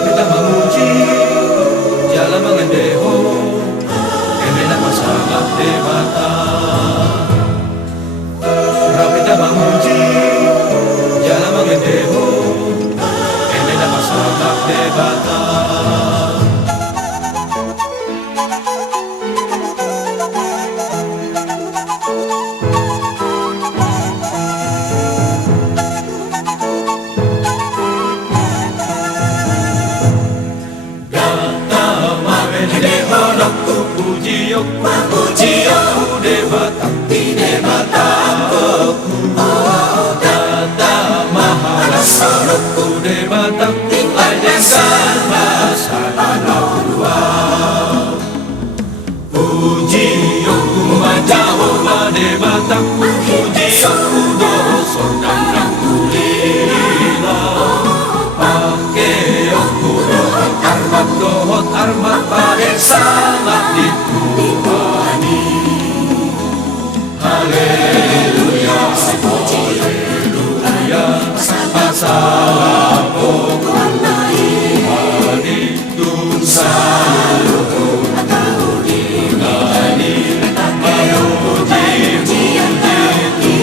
Kita memuji Jala mengendeho Emena masalah debata Kita memuji Jala mengendeho Emena masalah debata Armat pada sangat dituani. Haleluya, haleluya, masalah pokok Aditun saluhun atau dimani memuji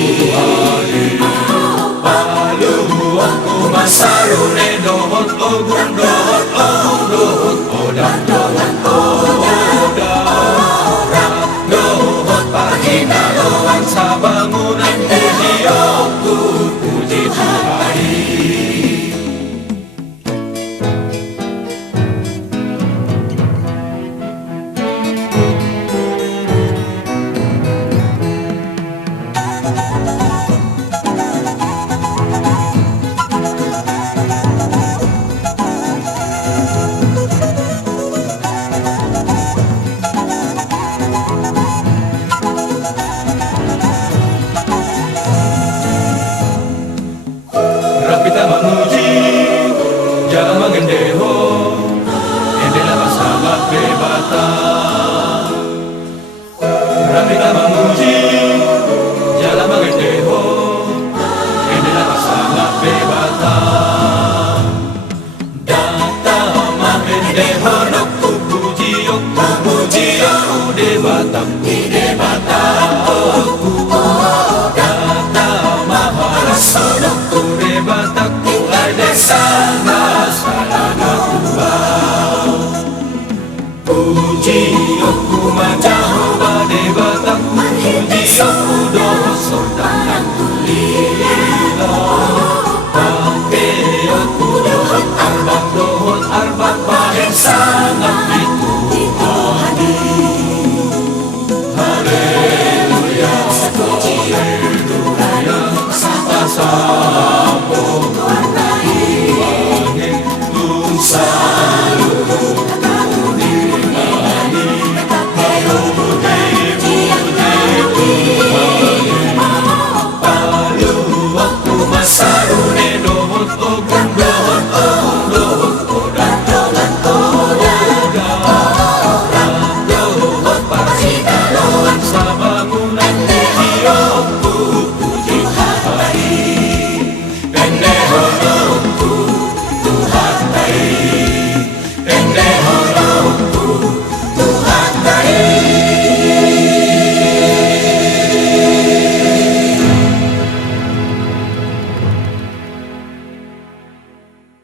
Tuhan. Palu aku masarune dohot ogun dohot dan dohot pagina doang sa bangunan puji aku puji Tuhan. Kita memuji Jala mengendeho Endela masalah bebata Kita memuji